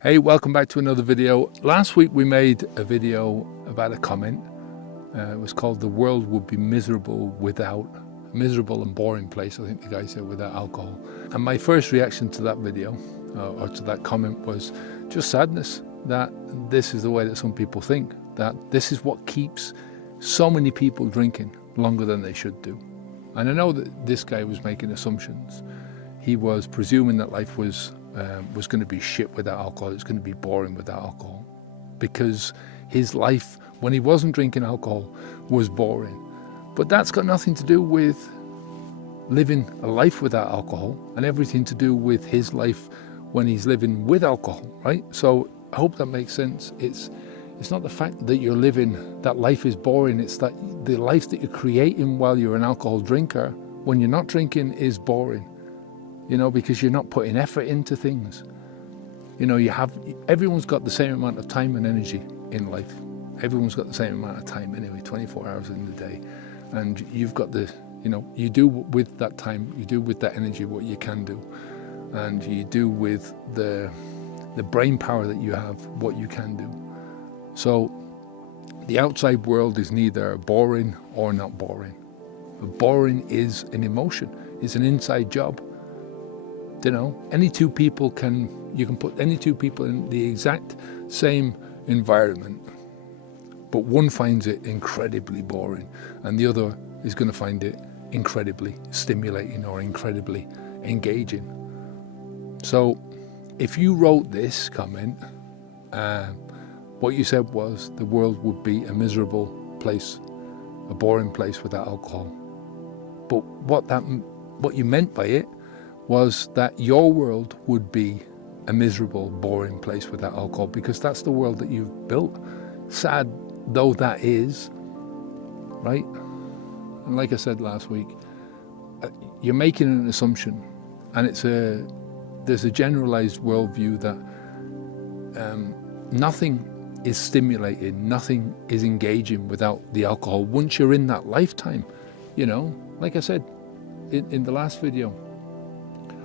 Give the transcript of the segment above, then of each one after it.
Hey, welcome back to another video. Last week we made a video about a comment. It was called "The World Would Be Miserable and Boring Place," I think the guy said, without alcohol. And my first reaction to that video, or to that comment, was just sadness that this is the way that some people think, that this is what keeps so many people drinking longer than they should do. And I know that this guy was making assumptions. He was presuming that life was going to be shit without alcohol. It's going to be boring without alcohol, because his life when he wasn't drinking alcohol was boring. But that's got nothing to do with living a life without alcohol, and everything to do with his life when he's living with alcohol, right? So I hope that makes sense. It's not the fact that you're living that life is boring. It's that the life that you're creating while you're an alcohol drinker, when you're not drinking, is boring. Because you're not putting effort into things. Everyone's got the same amount of time and energy in life. Everyone's got the same amount of time anyway, 24 hours in the day. And you've got you do with that time, you do with that energy what you can do. And you do with the brain power that you have what you can do. So the outside world is neither boring or not boring. Boring is an emotion, it's an inside job. Any two people you can put any two people in the exact same environment, but one finds it incredibly boring and the other is going to find it incredibly stimulating or incredibly engaging. So if you wrote this comment, what you said was the world would be a miserable place, a boring place without alcohol. But what you meant by it was that your world would be a miserable, boring place without alcohol, because that's the world that you've built. Sad though that is, right? And like I said last week, you're making an assumption, and there's a generalized worldview that nothing is stimulating, nothing is engaging without the alcohol once you're in that lifetime. Like I said in the last video,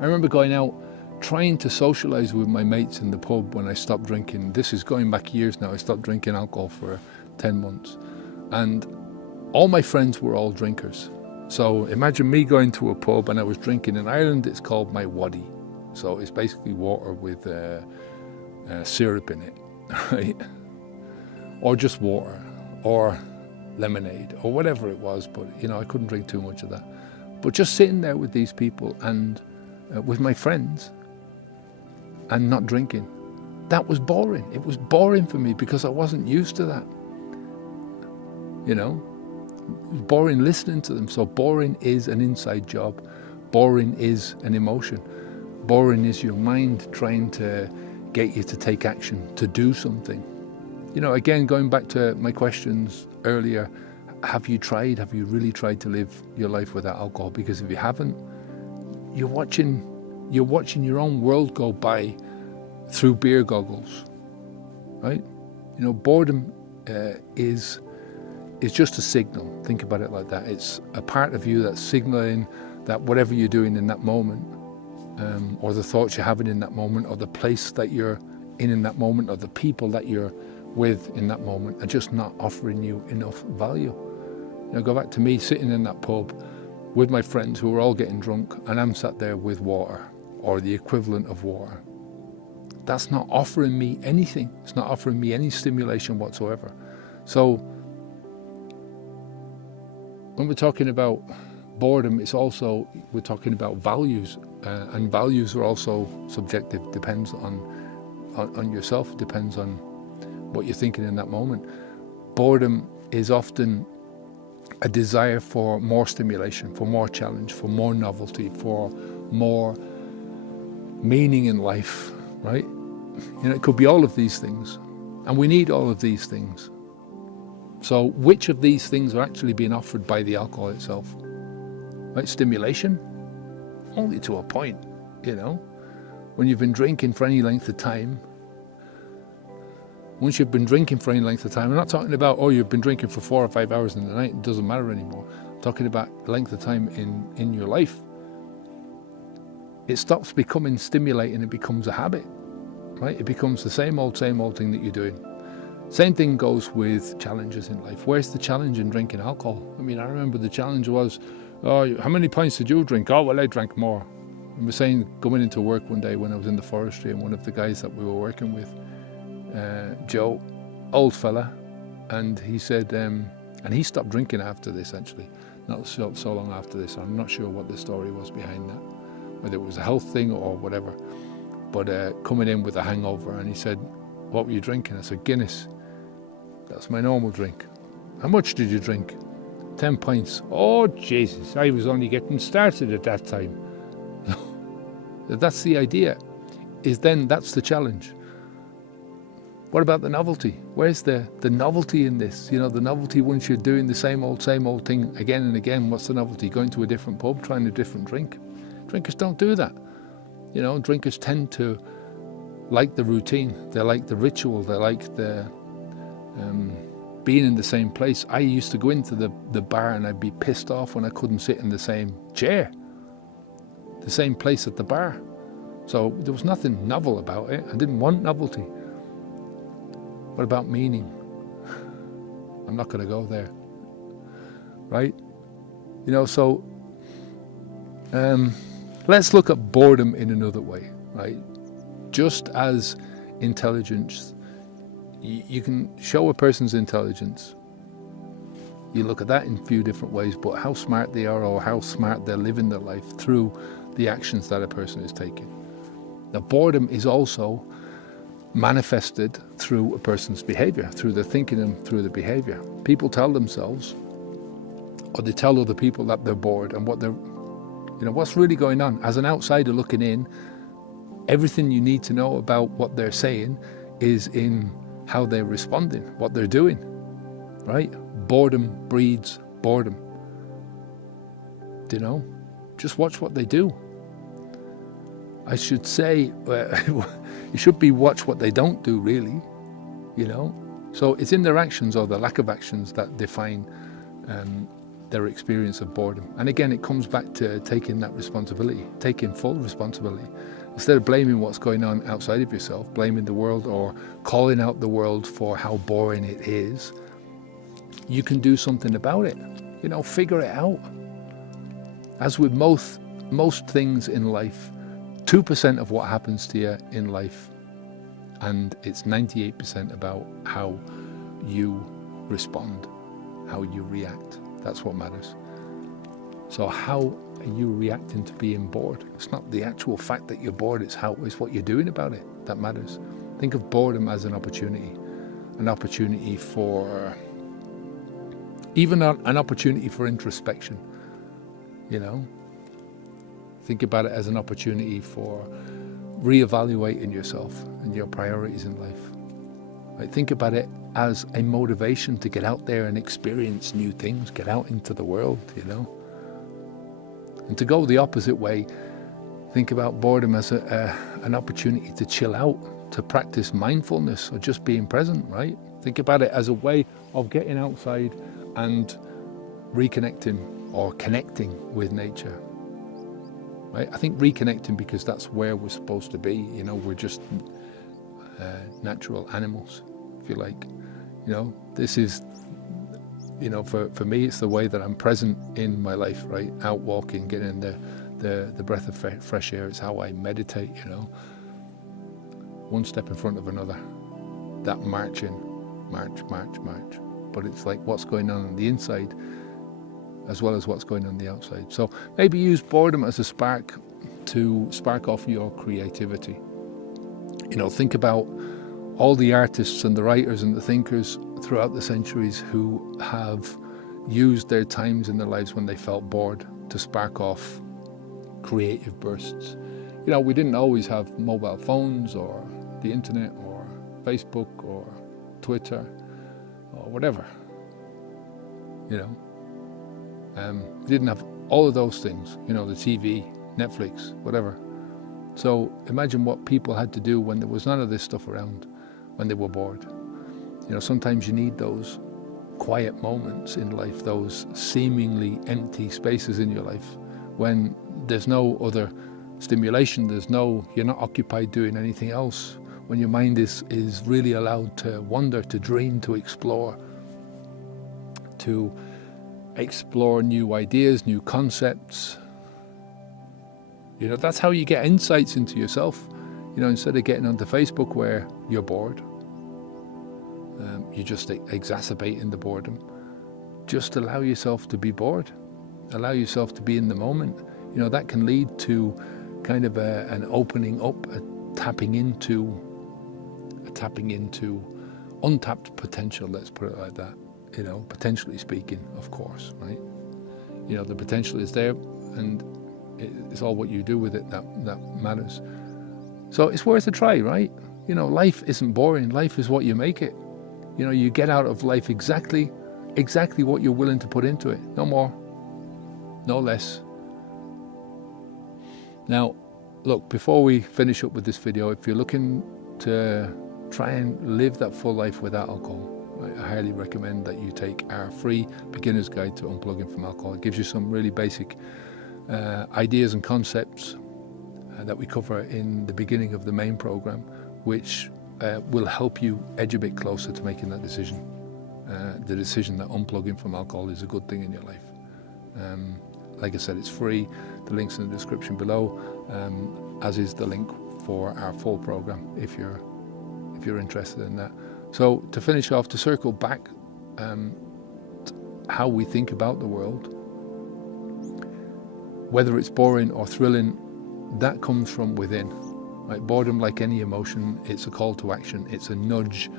I remember going out trying to socialize with my mates in the pub when I stopped drinking. This is going back years now. I stopped drinking alcohol for 10 months. And all my friends were all drinkers. So imagine me going to a pub and I was drinking. In Ireland, it's called my waddy. So it's basically water with syrup in it, right? Or just water, or lemonade, or whatever it was. But, I couldn't drink too much of that. But just sitting there with these people and with my friends and not drinking, that was boring. It was boring for me because I wasn't used to that. It was boring listening to them. So boring is an inside job. Boring is an emotion. Boring is your mind trying to get you to take action, to do something. Again, going back to my questions earlier, have you really tried to live your life without alcohol? Because if you haven't, you're watching your own world go by through beer goggles, right? Boredom is just a signal. Think about it like that. It's a part of you that's signaling that whatever you're doing in that moment, or the thoughts you're having in that moment, or the place that you're in that moment, or the people that you're with in that moment, are just not offering you enough value. Go back to me sitting in that pub with my friends who are all getting drunk, and I'm sat there with water, or the equivalent of water. That's not offering me anything. It's not offering me any stimulation whatsoever. So when we're talking about boredom, we're talking about values, and values are also subjective. Depends on yourself, depends on what you're thinking in that moment. Boredom is often a desire for more stimulation, for more challenge, for more novelty, for more meaning in life, right? It could be all of these things, and we need all of these things. So which of these things are actually being offered by the alcohol itself? Right? Stimulation? Only to a point, When you've been drinking for any length of time, once you've been drinking for any length of time, I'm not talking about, you've been drinking for 4 or 5 hours in the night, it doesn't matter anymore. I'm talking about length of time in your life. It stops becoming stimulating, it becomes a habit. right? It becomes the same old thing that you're doing. Same thing goes with challenges in life. Where's the challenge in drinking alcohol? I mean, I remember the challenge was, oh, how many pints did you drink? Oh, well, I drank more. I was saying, going into work one day when I was in the forestry, and one of the guys that we were working with, Joe, old fella, and he said, and he stopped drinking after this, actually, not so long after this. I'm not sure what the story was behind that, whether it was a health thing or whatever, but coming in with a hangover, and he said, what were you drinking? I said, Guinness. That's my normal drink. How much did you drink? 10 pints. Oh, Jesus, I was only getting started at that time. That's the idea, is then that's the challenge. What about the novelty? Where's the novelty in this? You know, the novelty once you're doing the same old thing again and again. What's the novelty? Going to a different pub, trying a different drink. Drinkers don't do that. You know, drinkers tend to like the routine. They like the ritual. They like the being in the same place. I used to go into the bar and I'd be pissed off when I couldn't sit in the same chair, the same place at the bar. So there was nothing novel about it. I didn't want novelty. What about meaning? I'm not going to go there, right? You know, so let's look at boredom in another way, right? Just as intelligence, you can show a person's intelligence. You look at that in a few different ways, but how smart they are or how smart they're living their life through the actions that a person is taking. Now, boredom is also manifested through a person's behavior, through their thinking and through their behavior. People tell themselves, or they tell other people that they're bored, and what's really going on. As an outsider looking in, everything you need to know about what they're saying is in how they're responding, what they're doing, right? Boredom breeds boredom. Do you know? Just watch what they do. I should say, you should be watch what they don't do, really, you know? So it's in their actions or the lack of actions that define their experience of boredom. And again, it comes back to taking that responsibility, taking full responsibility. Instead of blaming what's going on outside of yourself, blaming the world or calling out the world for how boring it is, you can do something about it. You know, figure it out. As with most things in life, 2% of what happens to you in life, and it's 98% about how you respond, how you react. That's what matters. So how are you reacting to being bored? It's not the actual fact that you're bored, it's what you're doing about it that matters. Think of boredom as an opportunity for, even an opportunity for introspection, you know? Think about it as an opportunity for reevaluating yourself and your priorities in life. Right? Think about it as a motivation to get out there and experience new things, get out into the world, you know? And to go the opposite way, think about boredom as an opportunity to chill out, to practice mindfulness or just being present, right? Think about it as a way of getting outside and reconnecting or connecting with nature. Right? I think reconnecting because that's where we're supposed to be. You know, we're just natural animals, if you like. You know, this is, you know, for me, it's the way that I'm present in my life, right? Out walking, getting the breath of fresh air. It's how I meditate, you know. One step in front of another. That march. But it's like what's going on the inside as well as what's going on the outside. So maybe use boredom as a spark to spark off your creativity. You know, think about all the artists and the writers and the thinkers throughout the centuries who have used their times in their lives when they felt bored to spark off creative bursts. You know, we didn't always have mobile phones or the internet or Facebook or Twitter or whatever, you know. We didn't have all of those things, you know, the TV, Netflix, whatever. So imagine what people had to do when there was none of this stuff around, when they were bored. You know, sometimes you need those quiet moments in life, those seemingly empty spaces in your life when there's no other stimulation, you're not occupied doing anything else, when your mind is really allowed to wander, to dream, to explore new ideas, new concepts. That's how you get insights into yourself. Instead of getting onto Facebook where you're bored, you're just exacerbating the boredom. Just allow yourself to be bored. Allow yourself to be in the moment. That can lead to kind of an opening up, a tapping into untapped potential, let's put it like that. Potentially speaking, of course, right? The potential is there, and it's all what you do with it that matters. So it's worth a try, right? Life isn't boring. Life is what you make it. You get out of life exactly what you're willing to put into it. No more, no less. Now, look, before we finish up with this video, if you're looking to try and live that full life without alcohol, I highly recommend that you take our free beginner's guide to unplugging from alcohol. It gives you some really basic ideas and concepts that we cover in the beginning of the main program, which will help you edge a bit closer to making that decision. The decision that unplugging from alcohol is a good thing in your life. Like I said, it's free. The link's in the description below, as is the link for our full program if you're interested in that. So to finish off, to circle back, how we think about the world, whether it's boring or thrilling, that comes from within. Right? Boredom, like any emotion, it's a call to action. It's a nudge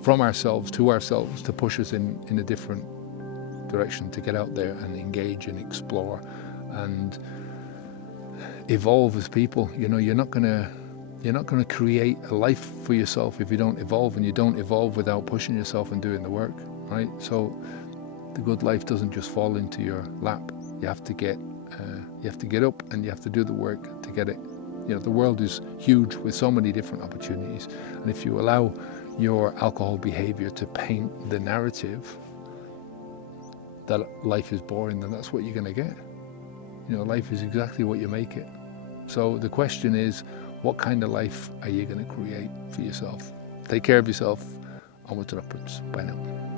from ourselves to push us in a different direction, to get out there and engage and explore and evolve as people. You're not gonna create a life for yourself if you don't evolve, and you don't evolve without pushing yourself and doing the work, right? So the good life doesn't just fall into your lap. You have to get up and you have to do the work to get it. The world is huge with so many different opportunities, and if you allow your alcohol behavior to paint the narrative that life is boring, then that's what you're going to get. Life is exactly what you make it. So the question is, what kind of life are you going to create for yourself? Take care of yourself. Onwards and upwards. Bye now.